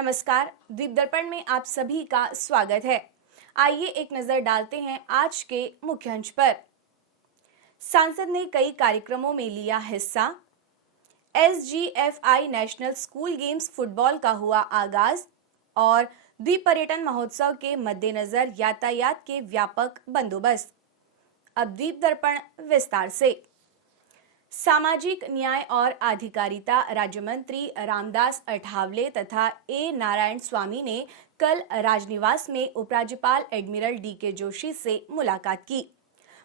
नमस्कार, द्वीप दर्पण में आप सभी का स्वागत है। आइए एक नजर डालते हैं आज के मुख्य अंश पर। सांसद ने कई कार्यक्रमों में लिया हिस्सा। SGFI national school games football का हुआ आगाज और द्वीप पर्यटन महोत्सव के मद्देनजर यातायात के व्यापक बंदोबस्त। अब द्वीप दर्पण विस्तार से। सामाजिक न्याय और अधिकारिता राज्य मंत्री रामदास अठावले तथा ए नारायण स्वामी ने कल राजनिवास में उपराज्यपाल एडमिरल DK जोशी से मुलाकात की।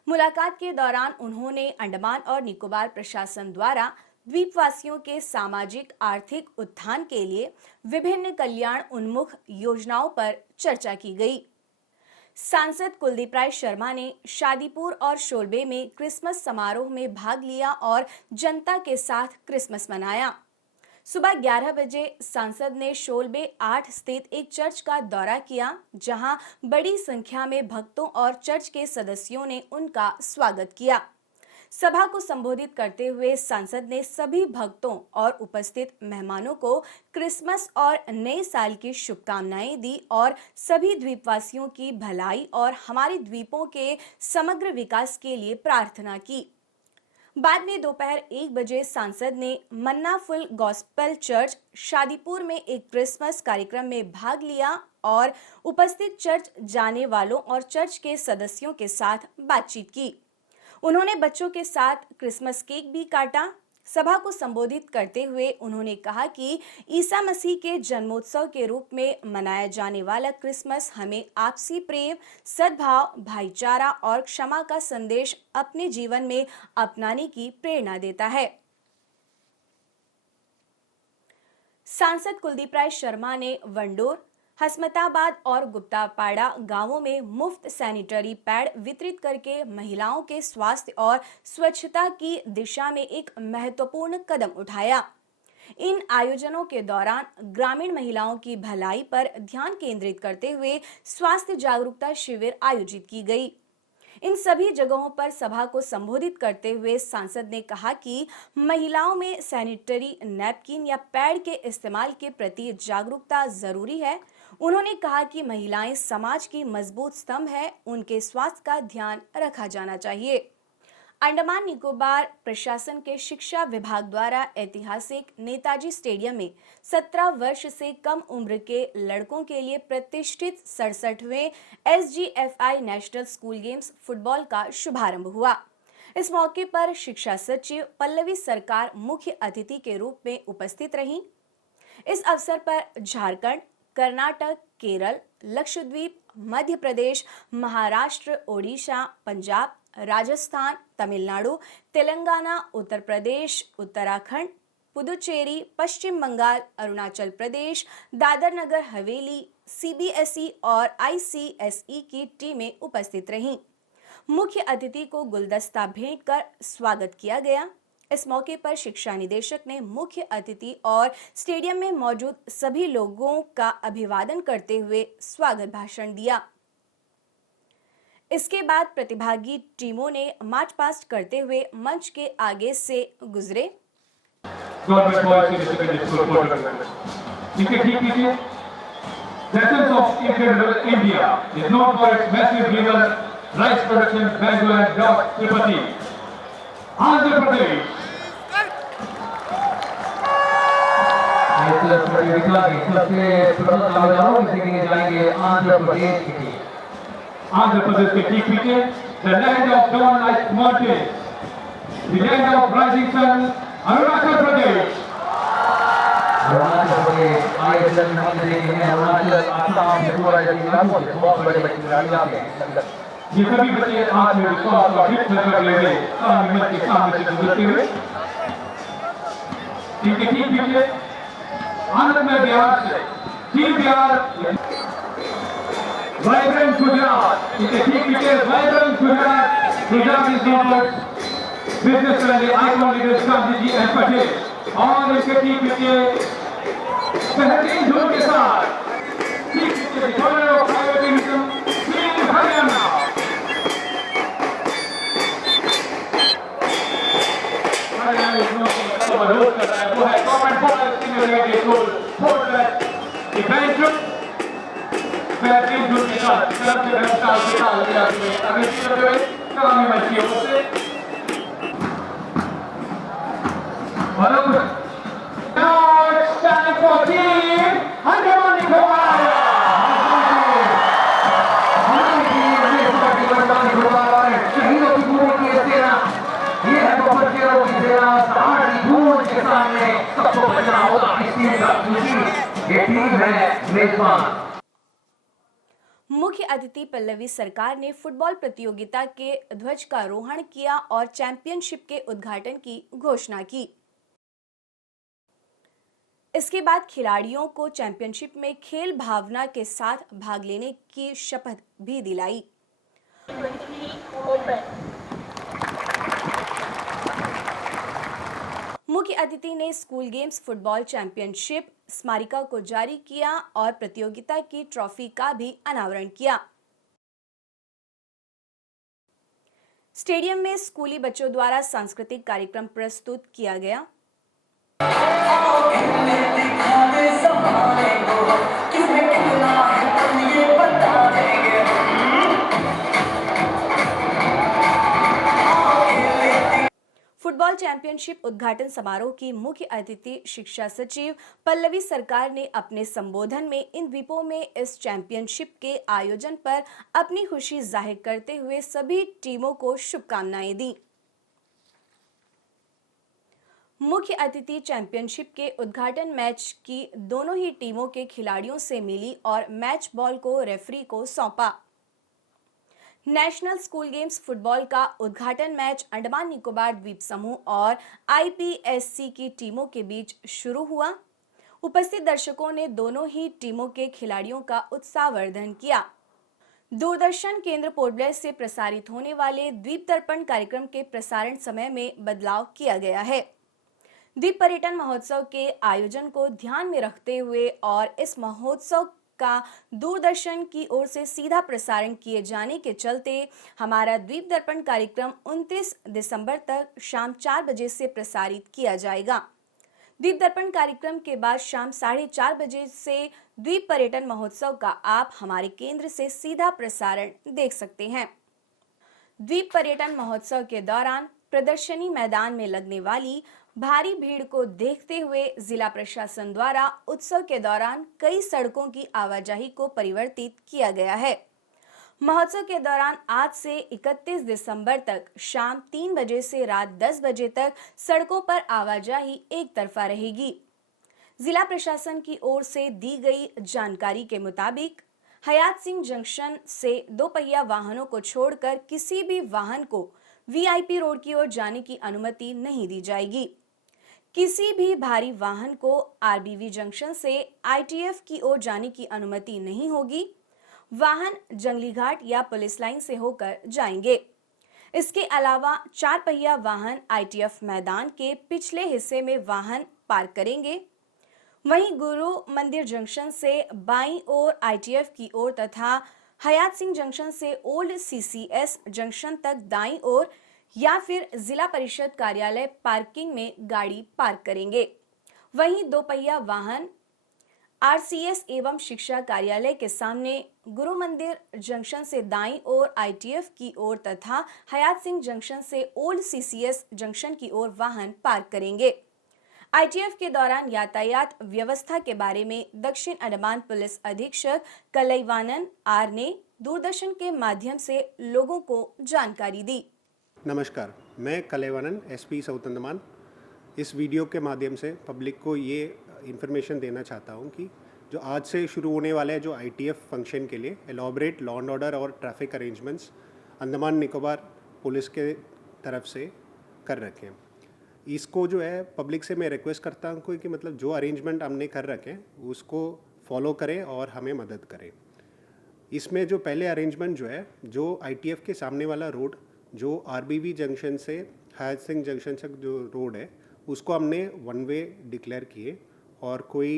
मुलाकात के दौरान उन्होंने अंडमान और निकोबार प्रशासन द्वारा द्वीपवासियों के सामाजिक आर्थिक उत्थान के लिए विभिन्न कल्याण उन्मुख योजनाओं पर चर्चा की गई। सांसद कुलदीप राय शर्मा ने शादीपुर और शोलबे में क्रिसमस समारोह में भाग लिया और जनता के साथ क्रिसमस मनाया। सुबह 11 बजे सांसद ने शोलबे 8 स्थित एक चर्च का दौरा किया, जहां बड़ी संख्या में भक्तों और चर्च के सदस्यों ने उनका स्वागत किया। सभा को संबोधित करते हुए सांसद ने सभी भक्तों और उपस्थित मेहमानों को क्रिसमस और नए साल की शुभकामनाएं दी और सभी द्वीपवासियों की भलाई और हमारे द्वीपों के समग्र विकास के लिए प्रार्थना की। बाद में दोपहर 1 बजे सांसद ने मन्ना फुल गॉस्पेल चर्च शादीपुर में एक क्रिसमस कार्यक्रम में भाग लिया और उपस्थित चर्च जाने वालों और चर्च के सदस्यों के साथ बातचीत की। उन्होंने बच्चों के साथ क्रिसमस केक भी काटा। सभा को संबोधित करते हुए उन्होंने कहा कि ईसा मसीह के जन्मोत्सव के रूप में मनाया जाने वाला क्रिसमस हमें आपसी प्रेम, सद्भाव, भाईचारा और क्षमा का संदेश अपने जीवन में अपनाने की प्रेरणा देता है। सांसद कुलदीप राय शर्मा ने वंडोर, हसमताबाद और गुप्तापाड़ा गांवों में मुफ्त सैनिटरी पैड वितरित करके महिलाओं के स्वास्थ्य और स्वच्छता की दिशा में एक महत्वपूर्ण कदम उठाया। इन आयोजनों के दौरान ग्रामीण महिलाओं की भलाई पर ध्यान केंद्रित करते हुए स्वास्थ्य जागरूकता शिविर आयोजित की गई। इन सभी जगहों पर सभा को संबोधित करते हुए सांसद ने कहा कि महिलाओं में सैनिटरी नैपकिन या पैड के इस्तेमाल के प्रति जागरूकता जरूरी है। उन्होंने कहा कि महिलाएं समाज की मजबूत स्तंभ है, उनके स्वास्थ्य का ध्यान रखा जाना चाहिए। अंडमान निकोबार प्रशासन के शिक्षा विभाग द्वारा ऐतिहासिक नेताजी स्टेडियम में 17 वर्ष से कम उम्र के लड़कों के लिए प्रतिष्ठित 67वें SGFI national school games football का शुभारंभ हुआ। इस मौके पर शिक्षा सचिव पल्लवी सरकार मुख्य अतिथि के रूप में उपस्थित रहीं। इस अवसर पर झारखंड, कर्नाटक, केरल, लक्षद्वीप, मध्य प्रदेश, महाराष्ट्र, ओडिशा, पंजाब, राजस्थान, तमिलनाडु, तेलंगाना, उत्तर प्रदेश, उत्तराखंड, पुदुचेरी, पश्चिम बंगाल, अरुणाचल प्रदेश, दादर नगर हवेली, CBSE और ICSE की टीमें उपस्थित रहीं। मुख्य अतिथि को गुलदस्ता भेंट कर स्वागत किया गया। इस मौके पर शिक्षा निदेशक ने मुख्य अतिथि और स्टेडियम में मौजूद सभी लोगों का अभिवादन करते हुए स्वागत भाषण दिया। इसके बाद प्रतिभागी टीमों ने मार्च पास्ट करते हुए मंच के आगे से गुजरे। आंध्र प्रदेश इस प्रतियोगिता के सबसे प्रथम दावेदारों में से गिने जाएंगे आंध्र प्रदेश के ठीक पीछे the land of dawn like mountain, the land of rising sun, Arunachal Pradesh. आयोजन हम देखेंगे अरुणाचल, आसाम, त्रिपुरा जैसे इलाकों से बहुत बड़े बच्चे खिलाड़ी हैं। ये सभी बच्चे आत्मविश्वास और हित कर लेंगे मंच के सामने से गुजरते हुए। ठीक पीछे आनंद में बिहार से टीम बिहार, वाइब्रेंट गुजरात, ठीक पीछे vibrant Gujarat, Gujarat is not business friendly icon leaders Gandhi ji and Patel. और इसके ठीक पीछे बेहतरीन धुन के साथ ठीक पीछे designer of highway team Haryana. वो है गवर्नमेंट इवेंट बेहतरीन धुन के साथ तरफ से रफ्तार के साथ इलाके में अगले चित्र में सलामी मैच की ओर से और now it's time for team Andaman Nicobar हमारी टीम अंडमान निकोबार शहीदों की पूरी की सेना ये है बच्चों की सेना सारी भूल के सामने सबको बचना होगा इस टीम का खुशी ये टीम है मेजबान। मुख्य अतिथि पल्लवी सरकार ने फुटबॉल प्रतियोगिता के ध्वज का आरोहण किया और चैंपियनशिप के उद्घाटन की घोषणा की। इसके बाद खिलाड़ियों को चैंपियनशिप में खेल भावना के साथ भाग लेने की शपथ भी दिलाई। मुख्य अतिथि ने स्कूल गेम्स फुटबॉल चैंपियनशिप स्मारिका को जारी किया और प्रतियोगिता की ट्रॉफी का भी अनावरण किया। स्टेडियम में स्कूली बच्चों द्वारा सांस्कृतिक कार्यक्रम प्रस्तुत किया गया। फुटबॉल चैंपियनशिप उद्घाटन समारोह की मुख्य अतिथि शिक्षा सचिव पल्लवी सरकार ने अपने संबोधन में इन द्वीपों में इस चैंपियनशिप के आयोजन पर अपनी खुशी जाहिर करते हुए सभी टीमों को शुभकामनाएं दी। मुख्य अतिथि चैंपियनशिप के उद्घाटन मैच की दोनों ही टीमों के खिलाड़ियों से मिली और मैच बॉल को रेफरी को सौंपा। नेशनल स्कूल गेम्स फुटबॉल का उद्घाटन मैच अंडमान निकोबार द्वीप समूह और आईपीएससी की टीमों के बीच शुरू हुआ। उपस्थित दर्शकों ने दोनों ही टीमों के खिलाड़ियों का उत्साहवर्धन किया। दूरदर्शन केंद्र पोर्ट ब्लेयर से प्रसारित होने वाले द्वीप दर्पण कार्यक्रम के प्रसारण समय में बदलाव किया गया है। द्वीप पर्यटन महोत्सव के आयोजन को ध्यान में रखते हुए और इस महोत्सव का दूरदर्शन की ओर से सीधा प्रसारण किए जाने के चलते हमारा द्वीप दर्पण कार्यक्रम 29 दिसंबर तक शाम 4 बजे से प्रसारित किया जाएगा। द्वीप दर्पण कार्यक्रम के बाद शाम 4:30 बजे से द्वीप पर्यटन महोत्सव का आप हमारे केंद्र से सीधा प्रसारण देख सकते हैं। द्वीप पर्यटन महोत्सव के दौरान प्रदर्शनी मैदान में लगने वाली भारी भीड़ को देखते हुए जिला प्रशासन द्वारा उत्सव के दौरान कई सड़कों की आवाजाही को परिवर्तित किया गया है। महोत्सव के दौरान आज से 31 दिसंबर तक शाम 3 बजे से रात 10 बजे तक सड़कों पर आवाजाही एक तरफा रहेगी। जिला प्रशासन की ओर से दी गई जानकारी के मुताबिक हयात सिंह जंक्शन से 2 पहिया वाहनों को छोड़कर किसी भी वाहन को वीआईपी रोड की ओर जाने की अनुमति नहीं दी जाएगी। किसी भी भारी वाहन को आरबीवी जंक्शन से आईटीएफ की ओर जाने की अनुमति नहीं होगी। वाहन जंगली घाट या पुलिस लाइन से होकर जाएंगे। इसके अलावा 4 पहिया वाहन आईटीएफ मैदान के पिछले हिस्से में वाहन पार्क करेंगे। वहीं गुरु मंदिर जंक्शन से बाईं ओर आईटीएफ की ओर तथा हयात सिंह जंक्शन से ओल्ड सीसीएस जंक्शन तक दाईं ओर या फिर जिला परिषद कार्यालय पार्किंग में गाड़ी पार्क करेंगे। वहीं 2 पहिया वाहन आरसीएस एवं शिक्षा कार्यालय के सामने गुरु मंदिर जंक्शन से दाईं ओर आईटीएफ की ओर तथा हयात सिंह जंक्शन से ओल्ड सीसीएस जंक्शन की ओर वाहन पार्क करेंगे। आईटीएफ के दौरान यातायात व्यवस्था के बारे में दक्षिण अंडमान पुलिस अधीक्षक कलईवानन आर ने दूरदर्शन के माध्यम से लोगों को जानकारी दी। नमस्कार, मैं कलईवानन एसपी साउथ अंडमान इस वीडियो के माध्यम से पब्लिक को ये इन्फॉर्मेशन देना चाहता हूँ कि जो आज से शुरू होने वाले हैं जो आईटीएफ फंक्शन के लिए एलॉबरेट लॉ एंड ऑर्डर और traffic arrangements Andaman Nicobar police के तरफ से कर रखे हैं। इसको जो है पब्लिक से मैं रिक्वेस्ट करता हूँ कि मतलब जो अरेंजमेंट हमने कर रखे हैं उसको फॉलो करें और हमें मदद करें। इसमें जो पहले अरेंजमेंट जो है जो आईटीएफ के सामने वाला रोड जो आरबीवी जंक्शन से हयात सिंह जंक्शन तक जो रोड है उसको हमने 1 वे डिक्लेयर किए और कोई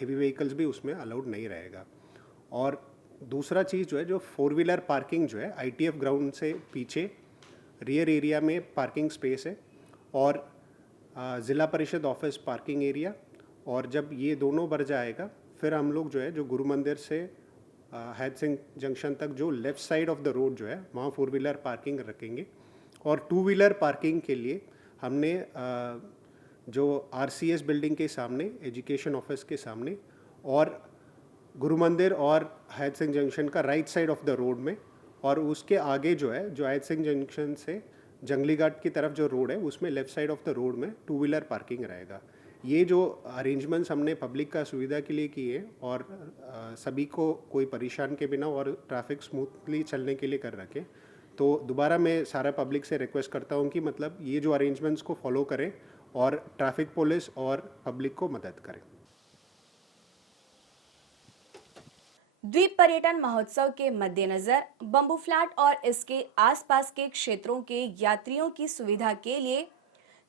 हेवी व्हीकल्स भी उसमें अलाउड नहीं रहेगा। और दूसरा चीज़ जो है जो 4 व्हीलर पार्किंग जो है आईटीएफ ग्राउंड से पीछे रियर एरिया में पार्किंग स्पेस है और ज़िला परिषद ऑफिस पार्किंग एरिया, और जब ये दोनों भर जाएगा फिर हम लोग जो है जो गुरु मंदिर से हैद सिंह जंक्शन तक जो left side of the road जो है वहाँ 4 व्हीलर पार्किंग रखेंगे। और 2 व्हीलर पार्किंग के लिए हमने जो RCS बिल्डिंग के सामने, एजुकेशन ऑफिस के सामने और गुरु मंदिर और हैद सिंह जंक्शन का right side of the road में, और उसके आगे जो है जो हैद सिंह जंक्शन से जंगली घाट की तरफ जो रोड है उसमें left side of the road में 2 व्हीलर पार्किंग रहेगा। ये जो अरेंजमेंट्स हमने पब्लिक का सुविधा के लिए किए और सभी को कोई परेशान के बिना और ट्रैफिक स्मूथली चलने के लिए कर रखे। तो दोबारा मैं सारा पब्लिक से रिक्वेस्ट करता हूँ कि मतलब ये जो अरेंजमेंट्स को फॉलो करें और ट्रैफिक पुलिस और पब्लिक को मदद करें। द्वीप पर्यटन महोत्सव के मद्देनजर बम्बू फ्लैट और इसके आसपास के क्षेत्रों के यात्रियों की सुविधा के लिए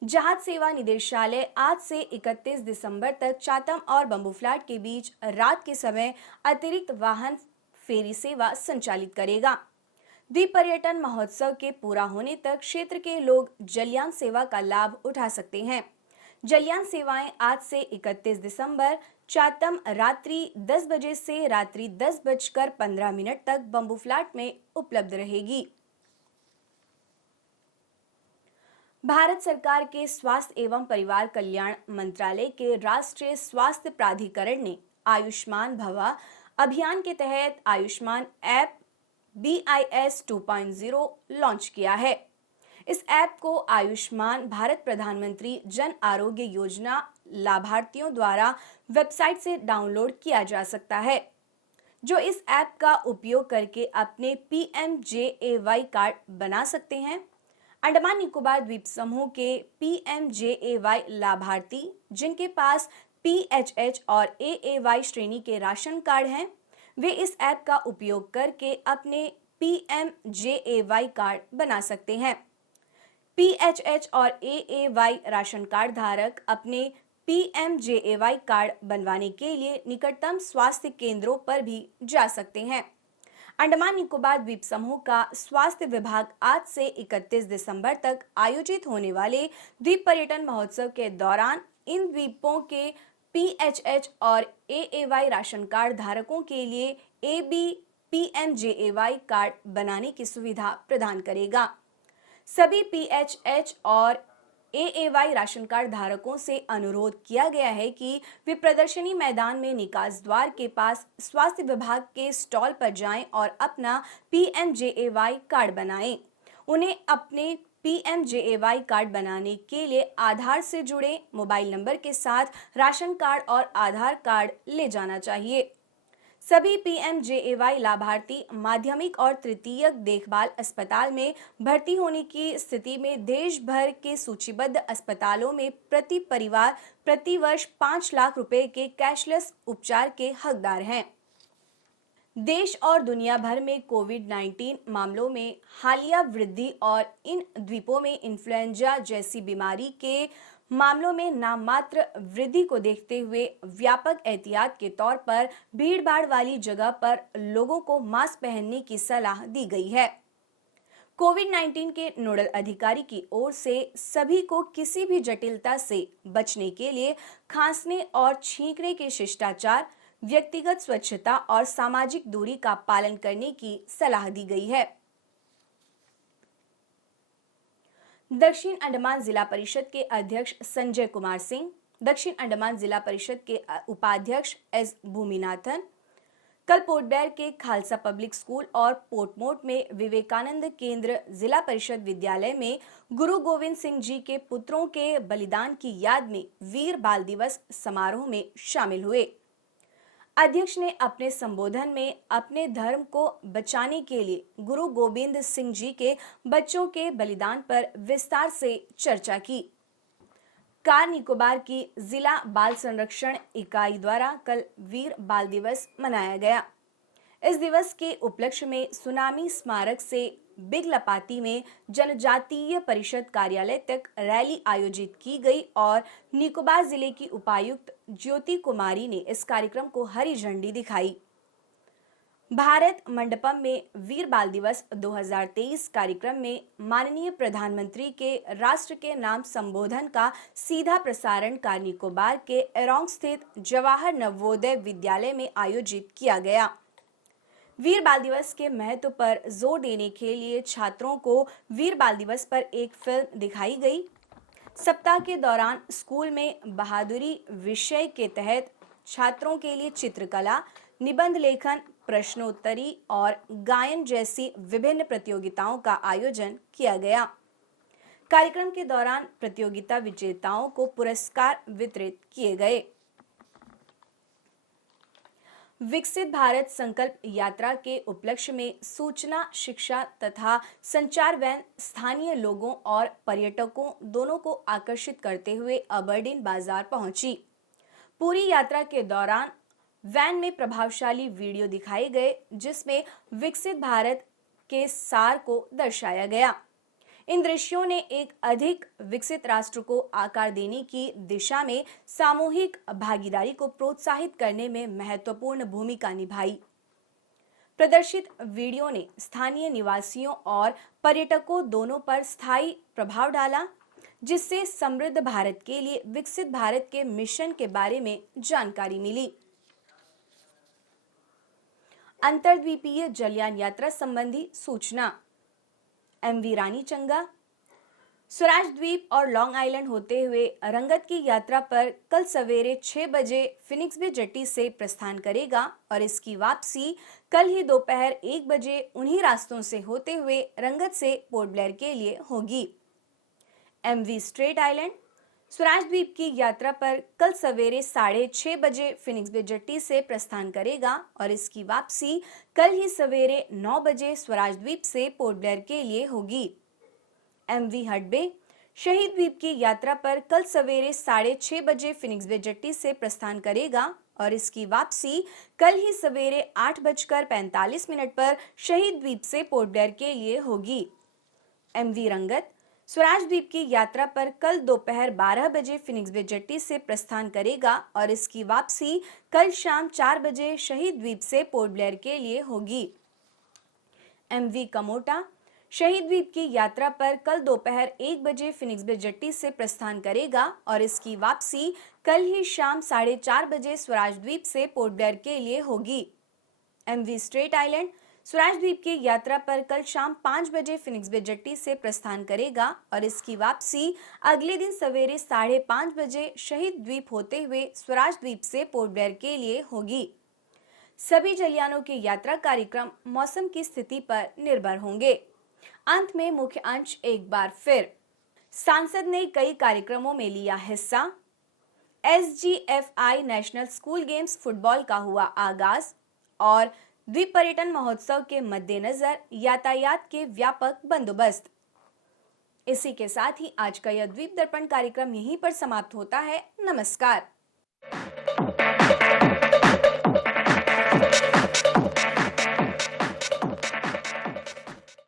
जहाज सेवा निदेशालय आज से 31 दिसंबर तक चातम और बम्बू फ्लैट के बीच रात के समय अतिरिक्त वाहन फेरी सेवा संचालित करेगा। द्वीप पर्यटन महोत्सव के पूरा होने तक क्षेत्र के लोग जलयान सेवा का लाभ उठा सकते हैं। जलयान सेवाएं आज से 31 दिसंबर चातम रात्रि 10 बजे से रात्रि 10:15 तक बम्बू फ्लैट में उपलब्ध रहेगी। भारत सरकार के स्वास्थ्य एवं परिवार कल्याण मंत्रालय के राष्ट्रीय स्वास्थ्य प्राधिकरण ने आयुष्मान भवा अभियान के तहत आयुष्मान ऐप BIS 2.0 लॉन्च किया है। इस ऐप को आयुष्मान भारत प्रधानमंत्री जन आरोग्य योजना लाभार्थियों द्वारा वेबसाइट से डाउनलोड किया जा सकता है, जो इस ऐप का उपयोग करके अपने PMJAY कार्ड बना सकते हैं। अंडमान निकोबार द्वीप समूह के PMJAY लाभार्थी जिनके पास PHH और AAY श्रेणी के राशन कार्ड हैं, वे इस ऐप का उपयोग करके अपने PMJAY कार्ड बना सकते हैं। PHH और AAY राशन कार्ड धारक अपने PMJAY कार्ड बनवाने के लिए निकटतम स्वास्थ्य केंद्रों पर भी जा सकते हैं। अंडमान निकोबार द्वीप समूह का स्वास्थ्य विभाग आज से 31 दिसंबर तक आयोजित होने वाले द्वीप पर्यटन महोत्सव के दौरान इन द्वीपों के PHH और AAY राशन कार्ड धारकों के लिए AB PMJAY कार्ड बनाने की सुविधा प्रदान करेगा। सभी PHH और AAY राशन कार्ड धारकों से अनुरोध किया गया है कि वे प्रदर्शनी मैदान में निकास द्वार के पास स्वास्थ्य विभाग के स्टॉल पर जाएं और अपना PMJAY कार्ड बनाएं। उन्हें अपने PMJAY कार्ड बनाने के लिए आधार से जुड़े मोबाइल नंबर के साथ राशन कार्ड और आधार कार्ड ले जाना चाहिए। सभी PMJAY लाभार्थी माध्यमिक और तृतीयक देखभाल अस्पताल में भर्ती होने की स्थिति में देश भर के सूचीबद्ध अस्पतालों में प्रति परिवार प्रति वर्ष 5 लाख रुपए के कैशलेस उपचार के हकदार हैं। देश और दुनिया भर में कोविड-19 मामलों में हालिया वृद्धि और इन द्वीपों में इन्फ्लुएंजा जैसी बीमारी के मामलों में नाममात्र वृद्धि को देखते हुए व्यापक एहतियात के तौर पर भीड़भाड़ वाली जगह पर लोगों को मास्क पहनने की सलाह दी गई है। कोविड-19 के नोडल अधिकारी की ओर से सभी को किसी भी जटिलता से बचने के लिए खांसने और छींकने के शिष्टाचार, व्यक्तिगत स्वच्छता और सामाजिक दूरी का पालन करने की सलाह दी गई है। दक्षिण अंडमान जिला परिषद के अध्यक्ष संजय कुमार सिंह, दक्षिण अंडमान जिला परिषद के उपाध्यक्ष एस भूमिनाथन कल पोर्ट ब्लेयर के खालसा पब्लिक स्कूल और पोर्टमोट में विवेकानंद केंद्र जिला परिषद विद्यालय में गुरु गोविंद सिंह जी के पुत्रों के बलिदान की याद में वीर बाल दिवस समारोह में शामिल हुए। अध्यक्ष ने अपने संबोधन में अपने धर्म को बचाने के लिए गुरु गोविंद सिंह जी के बच्चों के बलिदान पर विस्तार से चर्चा की। कार निकोबार की जिला बाल संरक्षण इकाई द्वारा कल वीर बाल दिवस मनाया गया। इस दिवस के उपलक्ष्य में सुनामी स्मारक से बिगलपाती में जनजातीय परिषद कार्यालय तक रैली आयोजित की गई और निकोबार जिले की उपायुक्त ज्योति कुमारी ने इस कार्यक्रम को हरी झंडी दिखाई। भारत मंडपम में वीर बाल दिवस 2023 कार्यक्रम में माननीय प्रधानमंत्री के राष्ट्र के नाम संबोधन का सीधा प्रसारण कार निकोबार के एरोंग स्थित जवाहर नवोदय विद्यालय में आयोजित किया गया। वीर बाल दिवस के महत्व पर जोर देने के लिए छात्रों को वीर बाल दिवस पर एक फिल्म दिखाई गई। सप्ताह के दौरान स्कूल में बहादुरी विषय के तहत छात्रों के लिए चित्रकला, निबंध लेखन, प्रश्नोत्तरी और गायन जैसी विभिन्न प्रतियोगिताओं का आयोजन किया गया। कार्यक्रम के दौरान प्रतियोगिता विजेताओं को पुरस्कार वितरित किए गए। विकसित भारत संकल्प यात्रा के उपलक्ष्य में सूचना, शिक्षा तथा संचार वैन स्थानीय लोगों और पर्यटकों दोनों को आकर्षित करते हुए अबरडीन बाजार पहुंची। पूरी यात्रा के दौरान वैन में प्रभावशाली वीडियो दिखाए गए, जिसमें विकसित भारत के सार को दर्शाया गया। इन दृश्यों ने एक अधिक विकसित राष्ट्र को आकार देने की दिशा में सामूहिक भागीदारी को प्रोत्साहित करने में महत्वपूर्ण भूमिका निभाई। प्रदर्शित वीडियो ने स्थानीय निवासियों और पर्यटकों दोनों पर स्थायी प्रभाव डाला, जिससे समृद्ध भारत के लिए विकसित भारत के मिशन के बारे में जानकारी मिली। अंतर्द्वीपीय जलयान यात्रा संबंधी सूचना। एमवी रानी चंगा स्वराज द्वीप और लॉन्ग आइलैंड होते हुए रंगत की यात्रा पर कल सवेरे 6 बजे फिनिक्स बे जेट्टी से प्रस्थान करेगा और इसकी वापसी कल ही दोपहर 1 बजे उन्हीं रास्तों से होते हुए रंगत से पोर्ट ब्लेयर के लिए होगी। एमवी स्ट्रेट आइलैंड स्वराज द्वीप की यात्रा पर कल सवेरे 6:30 बजे फिनिक्स बे जेट्टी से प्रस्थान करेगा और इसकी वापसी कल ही सवेरे 9 बजे स्वराज द्वीप से पोर्ट ब्लेयर के लिए होगी। एमवी हड बे शहीद द्वीप की यात्रा पर कल सवेरे 6:30 बजे फिनिक्स बे जेट्टी से प्रस्थान करेगा और इसकी वापसी कल ही सवेरे 8:45 पर शहीद द्वीप से पोर्ट ब्लेयर के लिए होगी। एमवी रंगत स्वराज द्वीप की यात्रा पर कल दोपहर 12 बजे फिनिक्स बे जेट्टी से प्रस्थान करेगा और इसकी वापसी कल शाम 4 बजे शहीद द्वीप से पोर्ट ब्लेयर के लिए होगी। एमवी कमोटा शहीद द्वीप की यात्रा पर कल दोपहर 1 बजे फिनिक्स बे जेट्टी से प्रस्थान करेगा और इसकी वापसी कल ही शाम 4:30 बजे स्वराज द्वीप से पोर्ट ब्लेयर के लिए होगी। एमवी स्ट्रेट आइलैंड स्वराज द्वीप की यात्रा पर कल शाम 5 बजे फिनिक्स बे जेट्टी से प्रस्थान करेगा और इसकी वापसी अगले दिन सवेरे 5:30 बजे शहीद द्वीप होते हुए स्वराज द्वीप से पोर्ट ब्लेयर के लिए होगी। सभी जलयानों के यात्रा कार्यक्रम मौसम की स्थिति पर निर्भर होंगे। अंत में मुख्य अंश एक बार फिर। सांसद ने कई कार्यक्रमों में लिया हिस्सा। SGFI national school games football का हुआ आगाज और द्वीप पर्यटन महोत्सव के मद्देनजर यातायात के व्यापक बंदोबस्त। इसी के साथ ही आज का यह द्वीप दर्पण कार्यक्रम यहीं पर समाप्त होता है। नमस्कार।